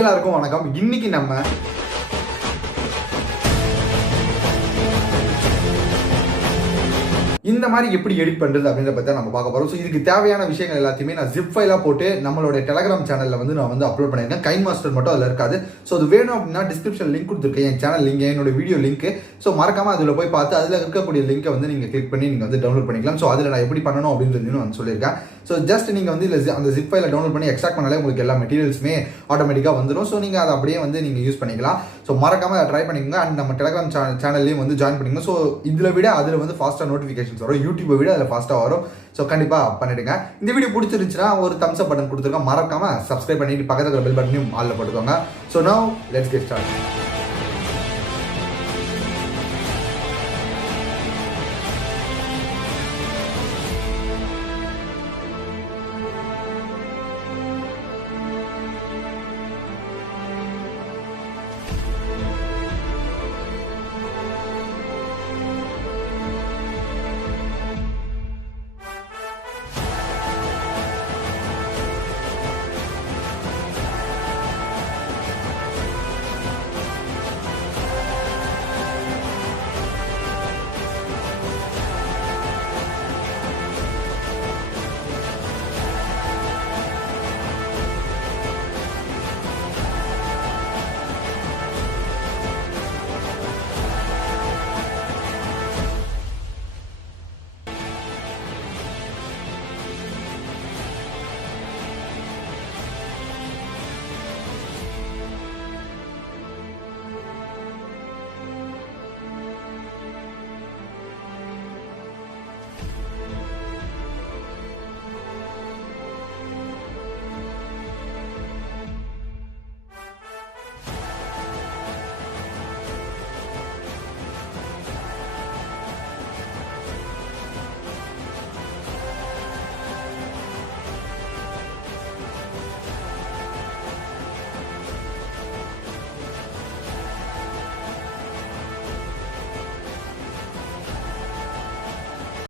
எல்லாருக்கும் வணக்கம். இன்னைக்கு நம்ம இந்த மாதிரி எப்படி எடிட் பண்றது அப்படின்றத பத்தி நம்ம பார்க்க போறோம். ஸோ இதுக்கு தேவையான விஷயங்கள் எல்லாத்தையுமே நான் ஜிப் ஃபைலா போட்டு நம்மளோட டெலிகிராம் சேனல்ல நான் அப்லோட் பண்ணியிருக்கேன். கைன்மாஸ்டர் மட்டும் அதில் இருக்காது. ஸோ அது வேணும் அப்படின்னா டிஸ்கிரிப்ஷன் லிங்க் கொடுத்துருக்கேன், என் சேனல் லிங்க், என்னோட வீடியோ லிங்க். ஸோ மறக்காம அதில் போய் பார்த்து அதில் இருக்கக்கூடிய லிங்கை நீங்க கிளிக் பண்ணி நீங்க டவுன்லோட் பண்ணிக்கலாம். ஸோ அதில் நான் எப்படி பண்ணணும் அப்படின்றது நான் சொல்லியிருக்கேன். ஸோ ஜஸ்ட் நீங்க அந்த ஜிப் ஃபைலை டவுன்லோட் பண்ணி எக்ஸ்ட்ராக்ட் பண்ணாலே உங்களுக்கு எல்லா மெட்டீரியல்ஸுமே ஆட்டோமேட்டிக்காக வந்துடும். ஸோ நீங்க அதை அப்படியே நீங்க யூஸ் பண்ணிக்கலாம். ஸோ மறக்காம அதை ட்ரை பண்ணிக்கோங்க. அண்ட் நம்ம டெலிகிராம் சேனல்லையும் ஜாயின் பண்ணிக்கோங்க. ஸோ இதில் விட அதில் ஃபாஸ்ட்டாக நோட்டிஃபிகேஷன்ஸ் வரும், யூடியூப்பை விட அதில் ஃபாஸ்ட்டாக வரும். ஸோ கண்டிப்பாக பண்ணிடுங்க. இந்த வீடியோ பிடிச்சிருந்துச்சுன்னா ஒரு தம்ஸ் அப் பட்டன் கொடுத்துருக்கோம், மறக்காம சப்ஸ்கிரைப் பண்ணிட்டு பக்கத்தில் பெல் பட்டனையும் ஆல்ல போட்டுக்கோங்க. So now let's get start.